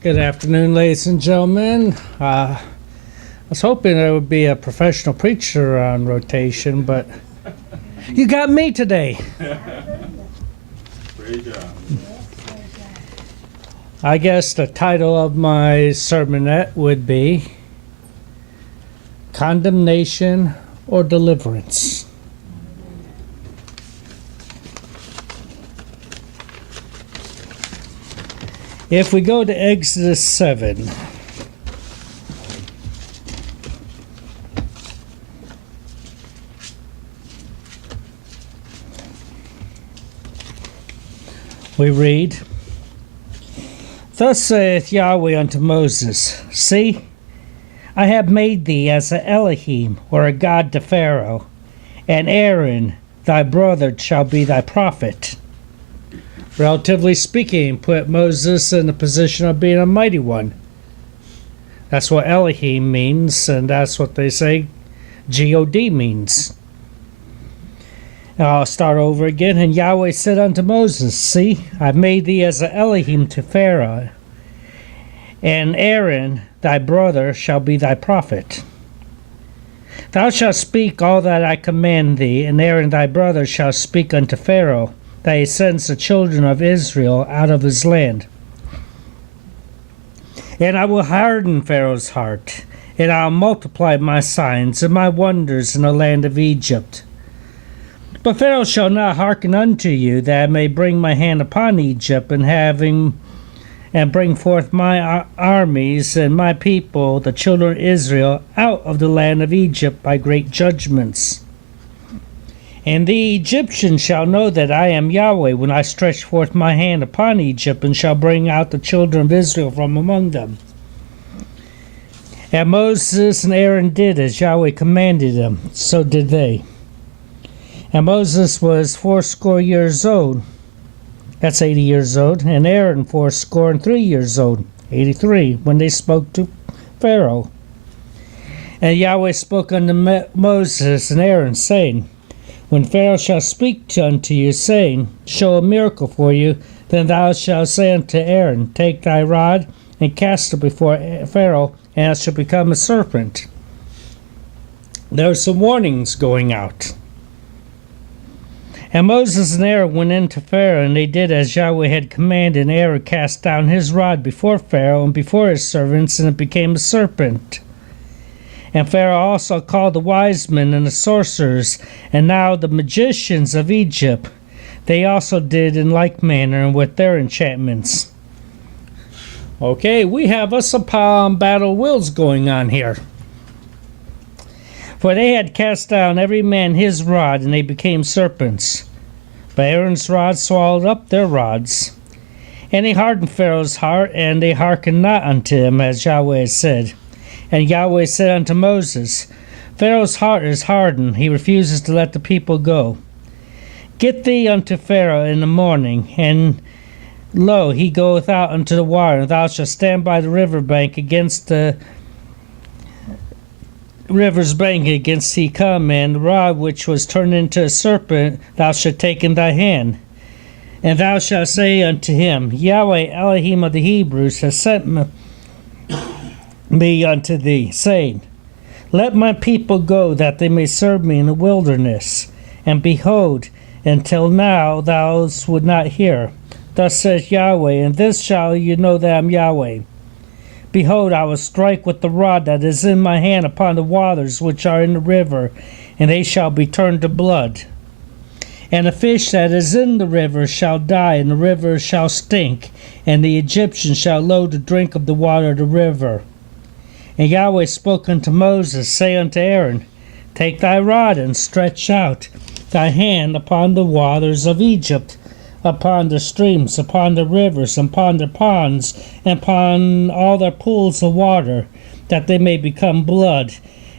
Good afternoon, ladies and gentlemen. I was hoping there would be a professional preacher on rotation, but you got me today. Great job. I guess the title of my sermonette would be Condemnation or Deliverance. If we go to Exodus 7, we read, Thus saith Yahweh unto Moses, See, I have made thee as a Elohim, or a god to Pharaoh, and Aaron thy brother shall be thy prophet. Relatively speaking, put Moses in the position of being a mighty one. That's what Elohim means, and that's what they say God means. I'll start over again. And Yahweh said unto Moses, See, I've made thee as an Elohim to Pharaoh, and Aaron thy brother shall be thy prophet. Thou shalt speak all that I command thee, and Aaron thy brother shall speak unto Pharaoh, that he sends the children of Israel out of his land. And I will harden Pharaoh's heart, and I'll multiply my signs and my wonders in the land of Egypt. But Pharaoh shall not hearken unto you, that I may bring my hand upon Egypt, and bring forth my armies and my people, the children of Israel, out of the land of Egypt by great judgments. And the Egyptians shall know that I am Yahweh when I stretch forth my hand upon Egypt, and shall bring out the children of Israel from among them. And Moses and Aaron did as Yahweh commanded them, so did they. And Moses was 80 years old, that's 80 years old, and Aaron 83 years old, 83, when they spoke to Pharaoh. And Yahweh spoke unto Moses and Aaron, saying, When Pharaoh shall speak unto you, saying, Show a miracle for you, then thou shalt say unto Aaron, Take thy rod, and cast it before Pharaoh, and it shall become a serpent. There are some warnings going out. And Moses and Aaron went into Pharaoh, and they did as Yahweh had commanded, and Aaron cast down his rod before Pharaoh and before his servants, and it became a serpent. And Pharaoh also called the wise men and the sorcerers, and now the magicians of Egypt. They also did in like manner and with their enchantments. Okay, we have us a battle wills going on here. For they had cast down every man his rod, and they became serpents. But Aaron's rod swallowed up their rods. And he hardened Pharaoh's heart, and they hearkened not unto him, as Yahweh had said. And Yahweh said unto Moses, Pharaoh's heart is hardened, he refuses to let the people go. Get thee unto Pharaoh in the morning, and lo, he goeth out unto the water, and thou shalt stand by the river bank against the river's bank against he come, and the rod which was turned into a serpent thou shalt take in thy hand. And thou shalt say unto him, Yahweh Elohim of the Hebrews has sent me unto thee, saying, Let my people go, that they may serve me in the wilderness. And behold, until now thou would not hear. Thus says Yahweh, and this shall you know that I am Yahweh. Behold, I will strike with the rod that is in my hand upon the waters which are in the river, and they shall be turned to blood. And the fish that is in the river shall die, and the river shall stink, and the Egyptians shall loathe to drink of the water of the river. And Yahweh spoke unto Moses, say unto Aaron, Take thy rod, and stretch out thy hand upon the waters of Egypt, upon the streams, upon the rivers, upon the ponds, and upon all their pools of water, that they may become blood,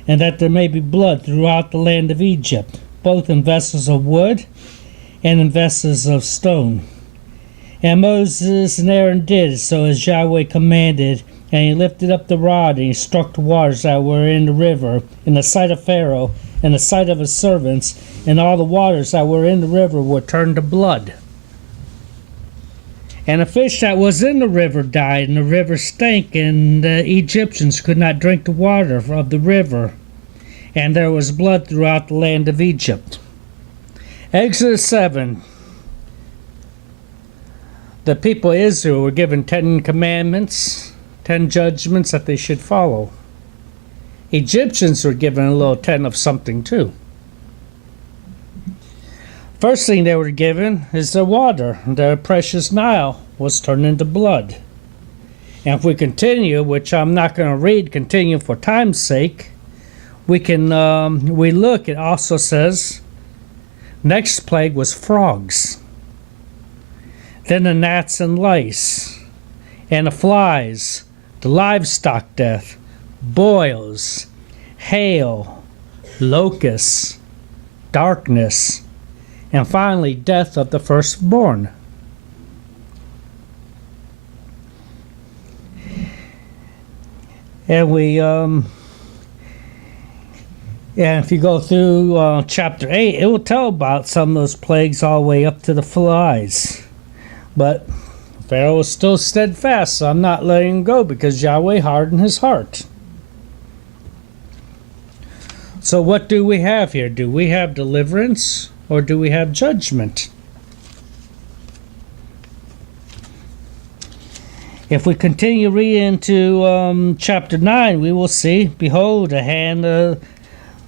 and that there may be blood throughout the land of Egypt, both in vessels of wood and in vessels of stone. And Moses and Aaron did so as Yahweh commanded, and he lifted up the rod, and he struck the waters that were in the river, in the sight of Pharaoh, in the sight of his servants, and all the waters that were in the river were turned to blood. And a fish that was in the river died, and the river stank, and the Egyptians could not drink the water of the river. And there was blood throughout the land of Egypt. Exodus 7. The people of Israel were given 10 commandments, 10 judgments that they should follow. Egyptians were given a little 10 of something too. First thing they were given is the water. The precious Nile was turned into blood. And if we continue, which I'm not going to read, continue for time's sake, we look, it also says, next plague was frogs. Then the gnats and lice, and the flies, the livestock death, boils, hail, locusts, darkness, and finally death of the firstborn. And if you go through chapter 8, it will tell about some of those plagues all the way up to the flies. But Pharaoh was still steadfast, so I'm not letting him go because Yahweh hardened his heart. So what do we have here? Do we have deliverance or do we have judgment? If we continue reading into chapter 9, we will see, behold, the hand of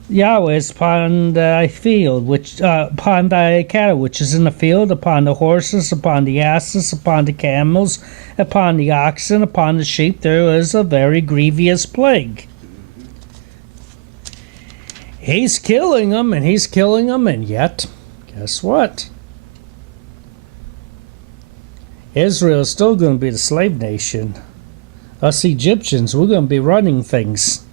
Yahweh is upon thy field, upon thy cattle which is in the field, upon the horses, upon the asses, upon the camels, upon the oxen, upon the sheep. There is a very grievous plague. He's killing them, and he's killing them, and yet, guess what? Israel is still going to be the slave nation. Us Egyptians, we're going to be running things.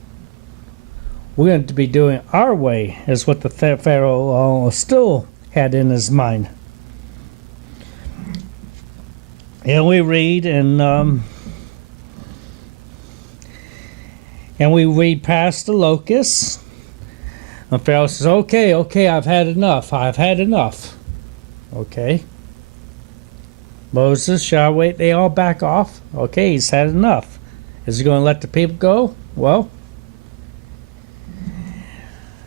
We're going to be doing our way, is what the Pharaoh still had in his mind. And we read, and we read past the locusts. And Pharaoh says, okay, I've had enough. Okay. Moses, Yahweh, they all back off. Okay, he's had enough. Is he going to let the people go? Well,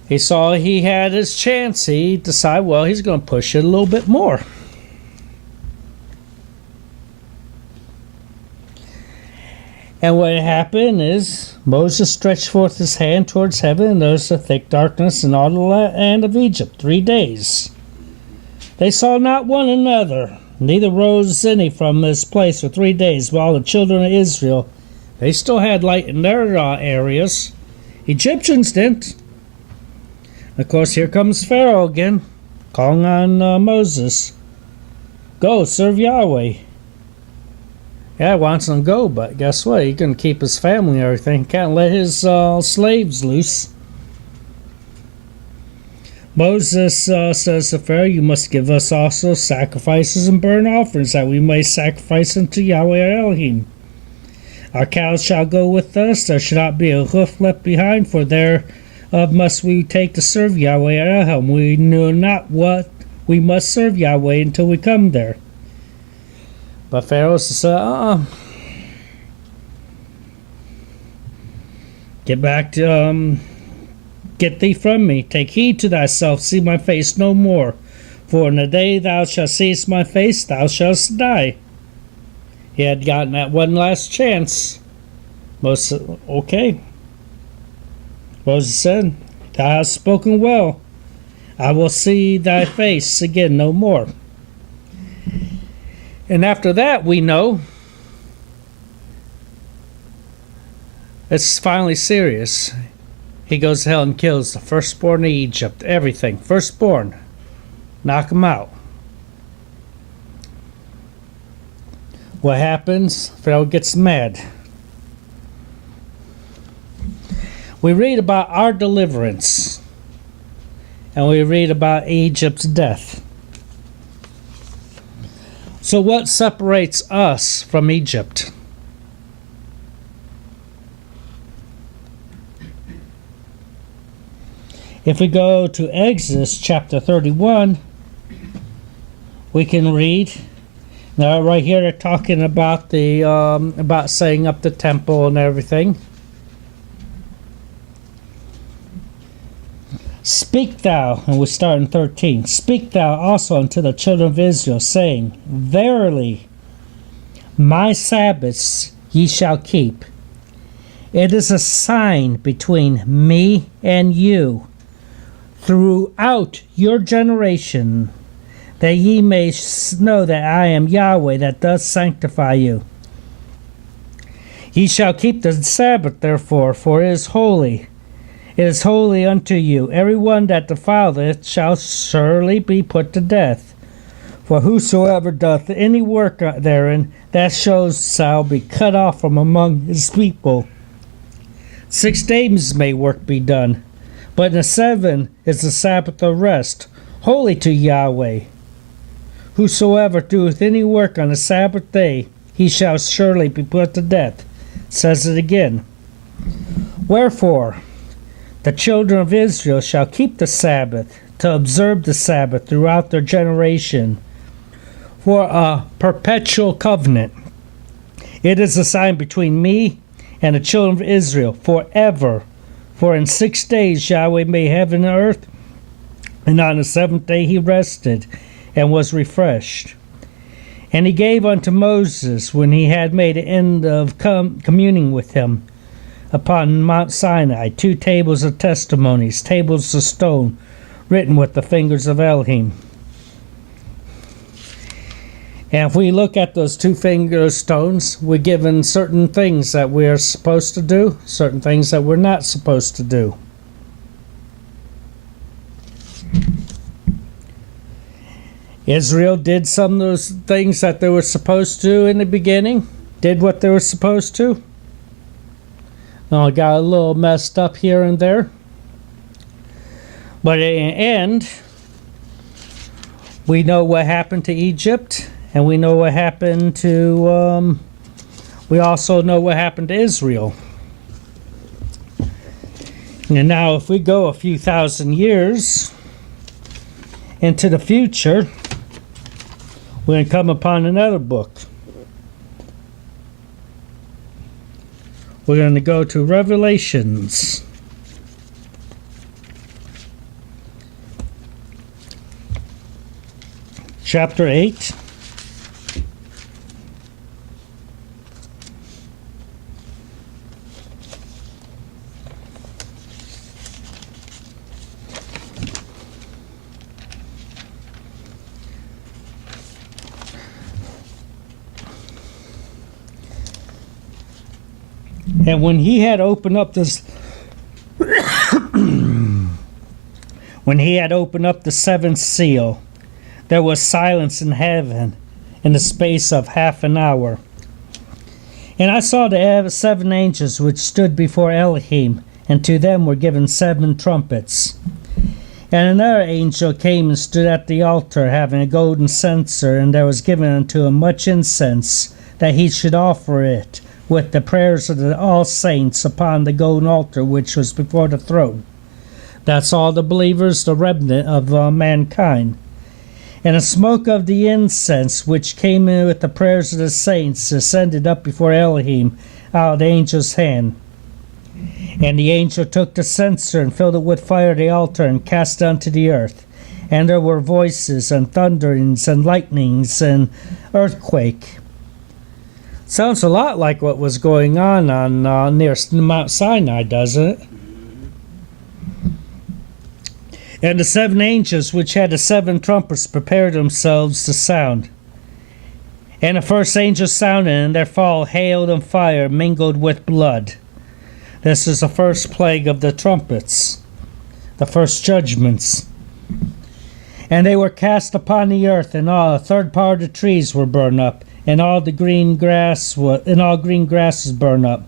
he saw he had his chance. He decided, well, he's going to push it a little bit more. And what happened is Moses stretched forth his hand towards heaven, and there was a thick darkness in all the land of Egypt 3 days. They saw not one another, neither rose any from this place for 3 days, while the children of Israel, they still had light in their areas. Egyptians didn't. Of course, here comes Pharaoh again, calling on Moses. Go, serve Yahweh. Yeah, he wants him to go, but guess what? He can keep his family and everything. Can't let his slaves loose. Moses says to Pharaoh, you must give us also sacrifices and burnt offerings, that we may sacrifice unto Yahweh our Elohim. Our cows shall go with us, there shall not be a hoof left behind, for thereof must we take to serve Yahweh our Elohim. We know not what we must serve Yahweh until we come there. But Pharaoh said, get back to, get thee from me. Take heed to thyself, see my face no more. For in the day thou shalt see my face, thou shalt die. He had gotten that one last chance. Moses said, okay. Moses said, thou hast spoken well. I will see thy face again no more. And after that, we know it's finally serious. He goes to hell and kills the firstborn of Egypt. Everything. Firstborn. Knock him out. What happens? Pharaoh gets mad. We read about our deliverance. And we read about Egypt's death. So what separates us from Egypt? If we go to Exodus chapter 31, we can read, Now, right here, they're talking about the about setting up the temple and everything. Speak thou, and we start in 13. Speak thou also unto the children of Israel, saying, Verily, my Sabbaths ye shall keep. It is a sign between me and you throughout your generation, that ye may know that I am Yahweh that does sanctify you. Ye shall keep the Sabbath, therefore, for it is holy. It is holy unto you. Every one that defileth it shall surely be put to death. For whosoever doth any work therein, that shall be cut off from among his people. 6 days may work be done, but in the 7 is the Sabbath of rest, holy to Yahweh. Whosoever doeth any work on the Sabbath day, he shall surely be put to death. Says it again. Wherefore, the children of Israel shall keep the Sabbath, to observe the Sabbath throughout their generation, for a perpetual covenant. It is a sign between me and the children of Israel forever. For in 6 days Yahweh made heaven and earth, and on the 7th day he rested and was refreshed. And he gave unto Moses, when he had made an end of communing with him, upon Mount Sinai, 2 tables of testimonies, tables of stone, written with the fingers of Elohim. And if we look at those 2 finger stones, we're given certain things that we're supposed to do, certain things that we're not supposed to do. Israel did some of those things that they were supposed to do in the beginning, did what they were supposed to. Now, I got a little messed up here and there. But in the end, we know what happened to Egypt, and we know what happened to, we also know what happened to Israel. And now if we go a few thousand years into the future, we're going to come upon another book. We're going to go to Revelations. Chapter 8. And when he had opened up this when he had opened up the 7th seal, there was silence in heaven in the space of half an hour. And I saw the 7 angels which stood before Elohim, and to them were given 7 trumpets. And another angel came and stood at the altar, having a golden censer, and there was given unto him much incense, that he should offer it with the prayers of all saints upon the golden altar which was before the throne. That's all the believers, the remnant of mankind. And the smoke of the incense which came in with the prayers of the saints ascended up before Elohim out of the angel's hand. And the angel took the censer and filled it with fire at the altar and cast it unto the earth. And there were voices and thunderings and lightnings and earthquake. Sounds a lot like what was going on near Mount Sinai, doesn't it? And the 7 angels which had the 7 trumpets prepared themselves to sound. And the first angel sounded, and there fell hail and fire mingled with blood. This is the first plague of the trumpets, the first judgments. And they were cast upon the earth, and all a third part of the trees were burned up, and all green grass was burned up.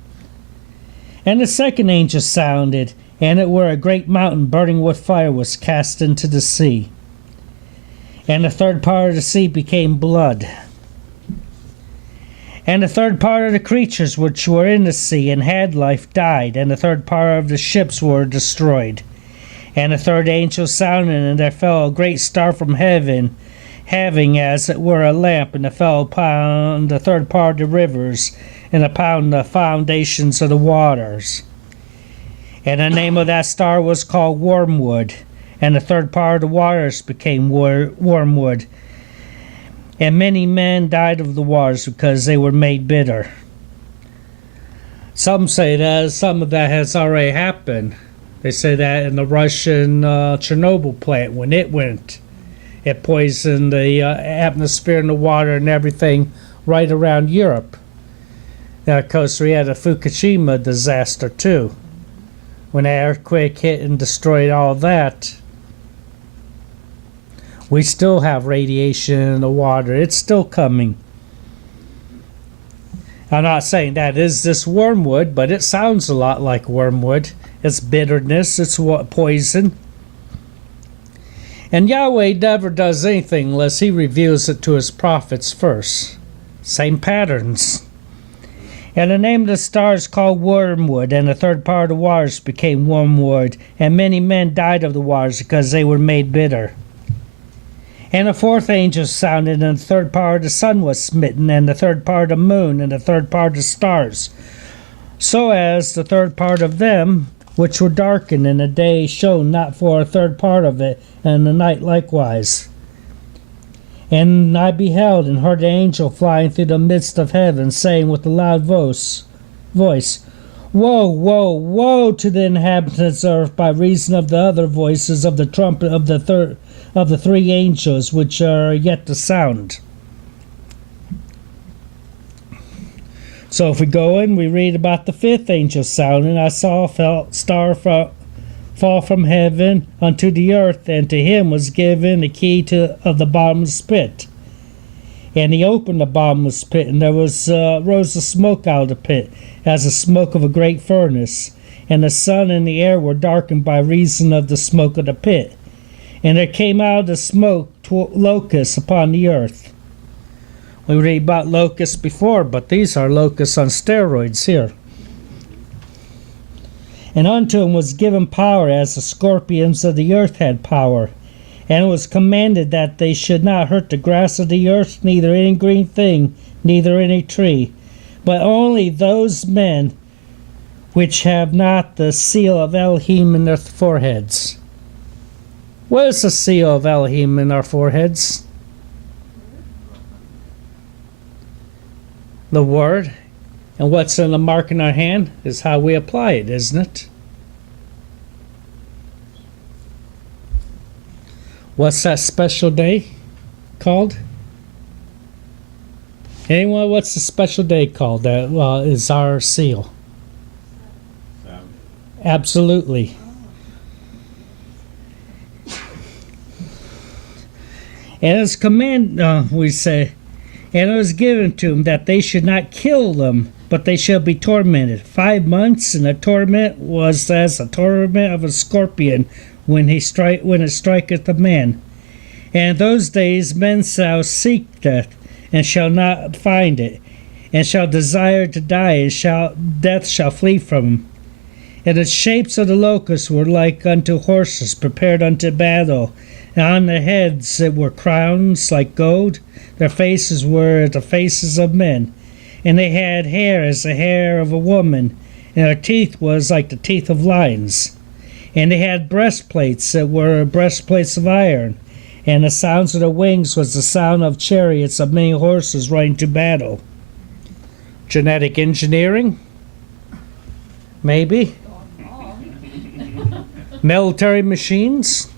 And the second angel sounded, and it were a great mountain burning with fire was cast into the sea. And the third part of the sea became blood. And the third part of the creatures which were in the sea and had life died, and the third part of the ships were destroyed. And the third angel sounded, and there fell a great star from heaven, having as it were a lamp, and it fell upon the third part of the rivers, and upon the foundations of the waters. And the name of that star was called Wormwood, and the third part of the waters became wormwood. And many men died of the waters because they were made bitter. Some say that some of that has already happened. They say that in the Russian Chernobyl plant, when it went, it poisoned the atmosphere and the water and everything right around Europe. Now, of course, we had a Fukushima disaster too, when the earthquake hit and destroyed all that. We still have radiation in the water. It's still coming. I'm not saying that is this wormwood, but it sounds a lot like wormwood. It's bitterness, it's poison. And Yahweh never does anything unless he reveals it to his prophets first. Same patterns. And the name of the star is called Wormwood, and the third part of the waters became wormwood, and many men died of the waters because they were made bitter. And the fourth angel sounded, and the third part of the sun was smitten, and the third part of the moon, and the third part of the stars, so as the third part of them which were darkened, and the day shone not for a third part of it, and the night likewise. And I beheld and heard the angel flying through the midst of heaven, saying with a loud voice, Woe, woe, woe to the inhabitants of earth, by reason of the other voices of the trumpet of the three angels which are yet to sound. So if we go in, we read about the fifth angel sounding. I saw a star fall from heaven unto the earth, and to him was given the key of the bottomless pit. And he opened the bottomless pit, and there rose a smoke out of the pit, as the smoke of a great furnace. And the sun and the air were darkened by reason of the smoke of the pit. And there came out of the smoke locusts upon the earth. We read about locusts before, but these are locusts on steroids here. And unto him was given power, as the scorpions of the earth had power. And it was commanded that they should not hurt the grass of the earth, neither any green thing, neither any tree, but only those men which have not the seal of Elohim in their foreheads. What is the seal of Elohim in our foreheads? The word. And what's in the mark in our hand is how we apply it, isn't it? What's that special day called? Anyone, what's the special day called that is our seal? Absolutely. And as command, we say, and it was given to them that they should not kill them, but they shall be tormented 5 months, and the torment was as the torment of a scorpion when it striketh a man. And in those days men shall seek death, and shall not find it, and shall desire to die, and death shall flee from them. And the shapes of the locusts were like unto horses prepared unto battle, and on their heads it were crowns like gold. Their faces were the faces of men, and they had hair as the hair of a woman, and their teeth was like the teeth of lions. And they had breastplates that were breastplates of iron, and the sounds of their wings was the sound of chariots of many horses running to battle. Genetic engineering? Maybe. Military machines?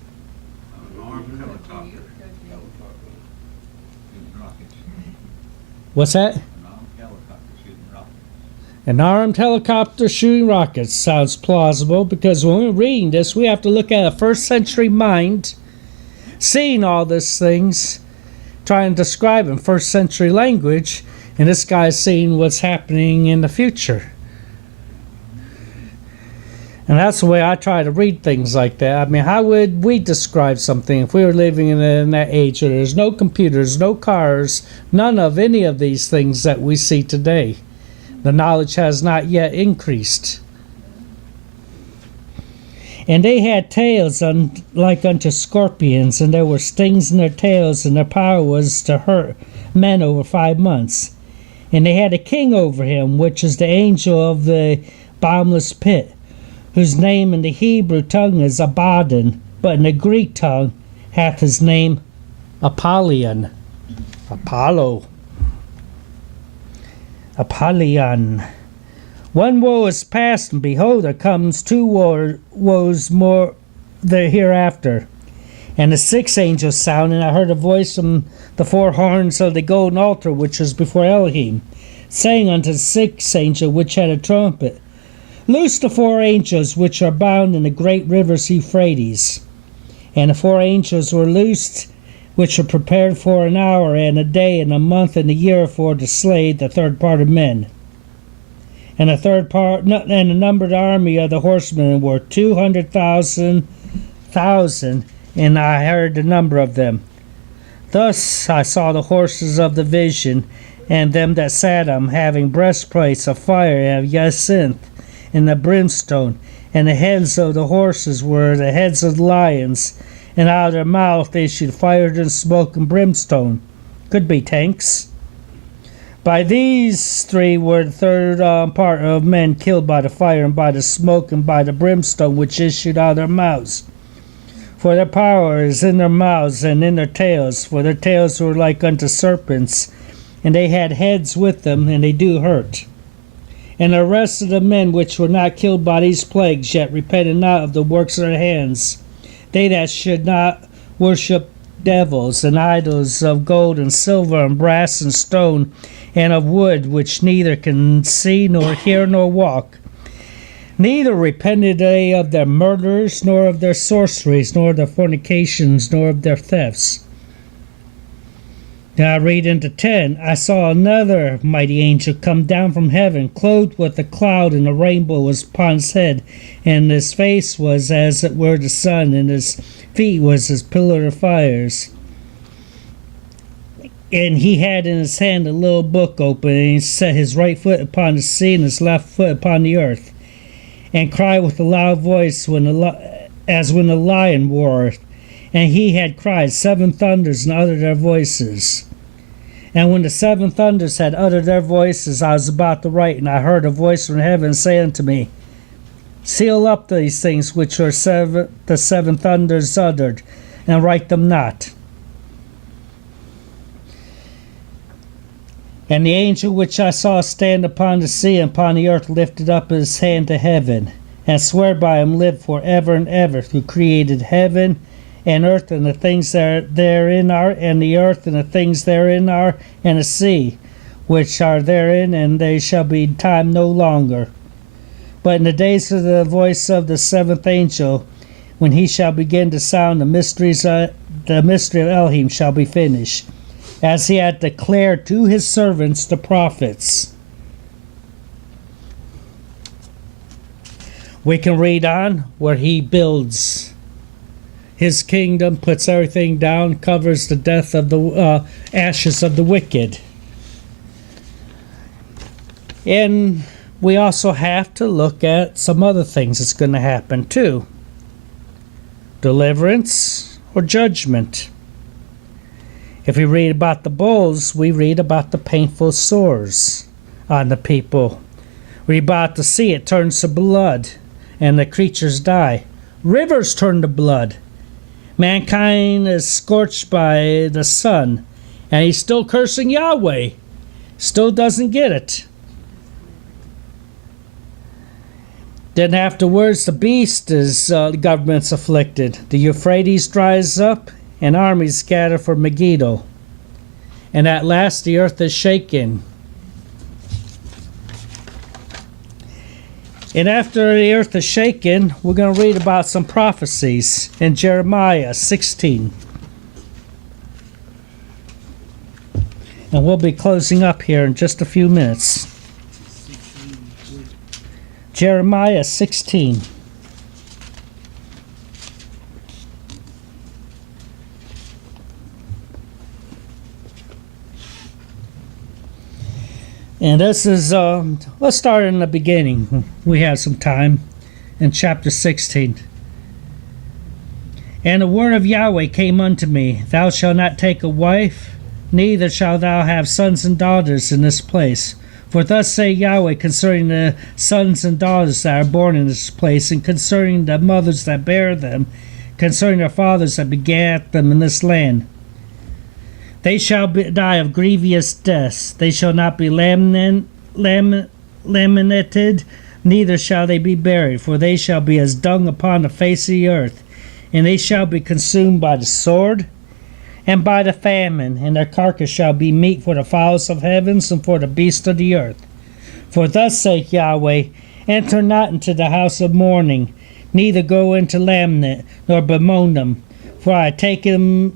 What's that? An armed helicopter shooting rockets. Sounds plausible, because when we're reading this, we have to look at a first century mind, seeing all these things, trying to describe in first century language, and this guy's seeing what's happening in the future. And that's the way I try to read things like that. I mean, how would we describe something if we were living in that age where there's no computers, no cars, none of any of these things that we see today? The knowledge has not yet increased. And they had tails like unto scorpions, and there were stings in their tails, and their power was to hurt men over 5 months. And they had a king over him, which is the angel of the bottomless pit, whose name in the Hebrew tongue is Abaddon, but in the Greek tongue hath his name Apollyon. Apollyon. One woe is past, and behold, there comes 2 woes more the hereafter. And the 6th angel sounded, and I heard a voice from the 4 horns of the golden altar which was before Elohim, saying unto the 6th angel which had a trumpet, Loose the 4 angels which are bound in the great rivers Euphrates. And the 4 angels were loosed, which were prepared for an hour and a day and a month and a year for to slay the 3rd part of men. And the numbered army of the horsemen were 200,000, and I heard the number of them. Thus I saw the horses of the vision, and them that sat on them, having breastplates of fire and of jacinth, and the brimstone, and the heads of the horses were the heads of lions, and out of their mouth issued fire and smoke and brimstone. Could be tanks. By these 3 were the 3rd part of men killed by the fire and by the smoke and by the brimstone which issued out of their mouths. For their power is in their mouths and in their tails, for their tails were like unto serpents, and they had heads with them, and they do hurt. And the rest of the men which were not killed by these plagues yet repented not of the works of their hands, they that should not worship devils and idols of gold and silver and brass and stone, and of wood, which neither can see, nor hear, nor walk. Neither repented they of their murders, nor of their sorceries, nor of their fornications, nor of their thefts. Now I read into 10. I saw another mighty angel come down from heaven, clothed with a cloud, and a rainbow was upon his head, and his face was as it were the sun, and his feet was as pillar of fires. And he had in his hand a little book open, and he set his right foot upon the sea and his left foot upon the earth, and cried with a loud voice as when a lion roareth. And he had cried 7 thunders and uttered their voices. And when the 7 thunders had uttered their voices, I was about to write, and I heard a voice from heaven say unto me, Seal up these things which are the 7 thunders uttered, and write them not. And the angel which I saw stand upon the sea and upon the earth lifted up his hand to heaven, and sware by him lived for ever and ever, who created heaven and earth and the things that therein are, and the earth and the things therein are, and the sea which are therein, and they shall be time no longer. But in the days of the voice of the 7th angel, when he shall begin to sound, the mystery of Elohim shall be finished, as he had declared to his servants the prophets. We can read on where he builds his kingdom, puts everything down, covers the death of the ashes of the wicked. And we also have to look at some other things that's going to happen too. Deliverance or judgment. If we read about the bowls, we read about the painful sores on the people. We're about to see it turns to blood, and the creatures die. Rivers turn to blood. Mankind is scorched by the sun, and he's still cursing Yahweh. Still doesn't get it. Then afterwards, the beast is the government's afflicted. The Euphrates dries up, and armies scatter for Megiddo. And at last the earth is shaken. And after the earth is shaken, we're going to read about some prophecies in Jeremiah 16. And we'll be closing up here in just a few minutes. Jeremiah 16. And this is, let's start in the beginning. We have some time in chapter 16. And the word of Yahweh came unto me, Thou shalt not take a wife, neither shalt thou have sons and daughters in this place. For thus say Yahweh concerning the sons and daughters that are born in this place, and concerning the mothers that bear them, concerning their fathers that begat them in this land. They shall die of grievous deaths. They shall not be laminated, neither shall they be buried, for they shall be as dung upon the face of the earth. And they shall be consumed by the sword and by the famine, and their carcass shall be meat for the fowls of heavens and for the beasts of the earth. For thus saith Yahweh, Enter not into the house of mourning, neither go into lament, nor bemoan them, for I have taken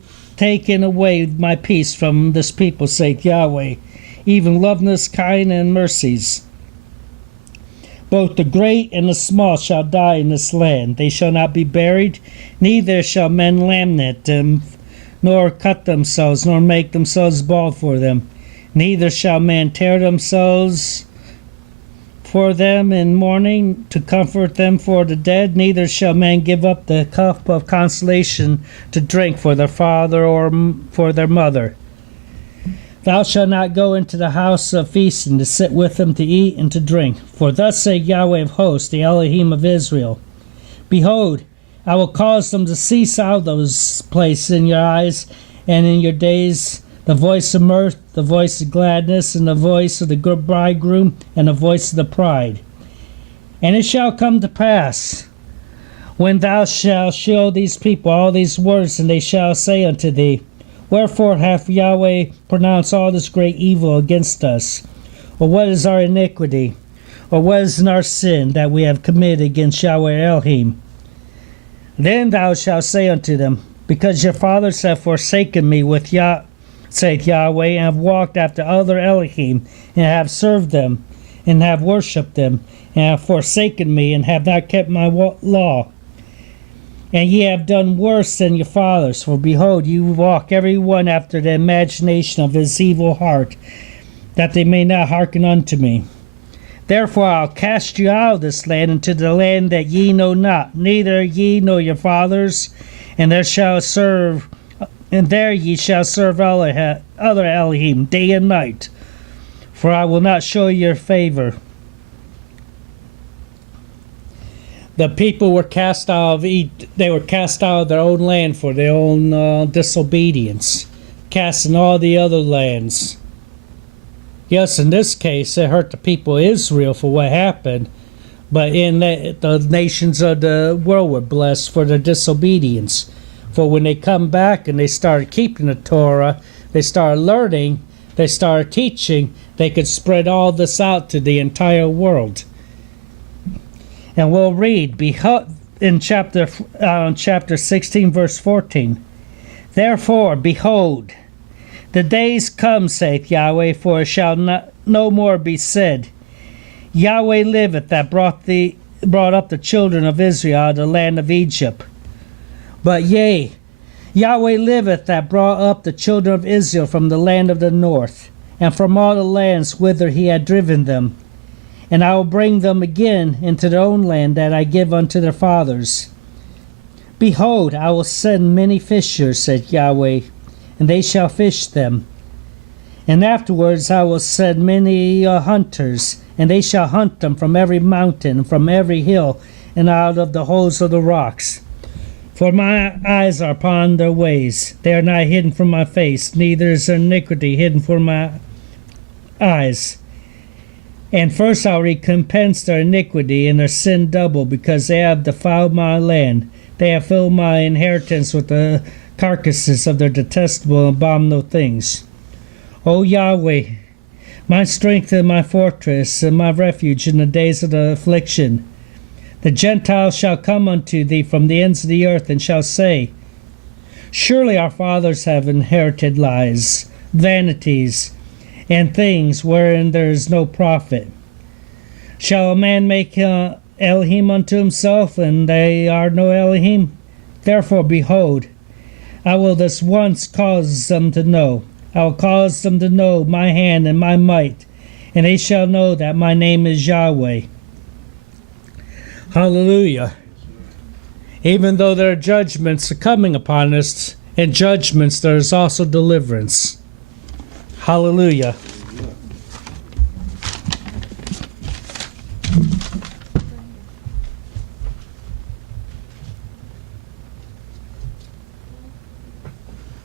away my peace from this people, saith Yahweh, even loveness, kind, and mercies. Both the great and the small shall die in this land. They shall not be buried, neither shall men lament them, nor cut themselves, nor make themselves bald for them. Neither shall men tear themselves for them in mourning, to comfort them for the dead. Neither shall men give up the cup of consolation to drink for their father or for their mother. Thou shalt not go into the house of feasting to sit with them to eat and to drink. For thus saith Yahweh of hosts, the Elohim of Israel, Behold, I will cause them to cease out of those places in your eyes and in your days, the voice of mirth, the voice of gladness, and the voice of the good bridegroom, and the voice of the bride. And it shall come to pass, when thou shalt show these people all these words, and they shall say unto thee, Wherefore hath Yahweh pronounced all this great evil against us? Or what is our iniquity? Or what is our sin that we have committed against Yahweh Elohim? Then thou shalt say unto them, Because your fathers have forsaken me saith Yahweh, and have walked after other Elohim, and have served them, and have worshipped them, and have forsaken me, and have not kept my law. And ye have done worse than your fathers, for behold, you walk every one after the imagination of his evil heart, that they may not hearken unto me. Therefore I'll cast you out of this land into the land that ye know not, neither ye nor your fathers, and there ye shall serve other Elohim day and night, for I will not show you favor. The people were cast out of they were cast out of their own land for their own disobedience, cast in all the other lands. Yes, in this case, it hurt the people of Israel for what happened, but in the nations of the world were blessed for their disobedience. For when they come back and they started keeping the Torah, they started learning, they started teaching, they could spread all this out to the entire world. And we'll read in chapter 16, verse 14. Therefore, behold, the days come, saith Yahweh, for it shall no more be said, Yahweh liveth that brought up the children of Israel out of the land of Egypt. But yea, Yahweh liveth that brought up the children of Israel from the land of the north, and from all the lands whither he had driven them. And I will bring them again into their own land that I give unto their fathers. Behold, I will send many fishers, said Yahweh, and they shall fish them. And afterwards I will send many hunters, and they shall hunt them from every mountain, and from every hill, and out of the holes of the rocks. For my eyes are upon their ways. They are not hidden from my face, neither is their iniquity hidden from my eyes. And first I'll recompense their iniquity and their sin double, because they have defiled my land. They have filled my inheritance with the carcasses of their detestable and abominable things. O Yahweh, my strength and my fortress and my refuge in the days of the affliction. The Gentiles shall come unto thee from the ends of the earth, and shall say, Surely our fathers have inherited lies, vanities, and things wherein there is no profit. Shall a man make Elohim unto himself, and they are no Elohim? Therefore, behold, I will this once cause them to know. I will cause them to know my hand and my might, and they shall know that my name is Yahweh. Hallelujah. Even though there are judgments coming upon us, and judgments, there is also deliverance. Hallelujah.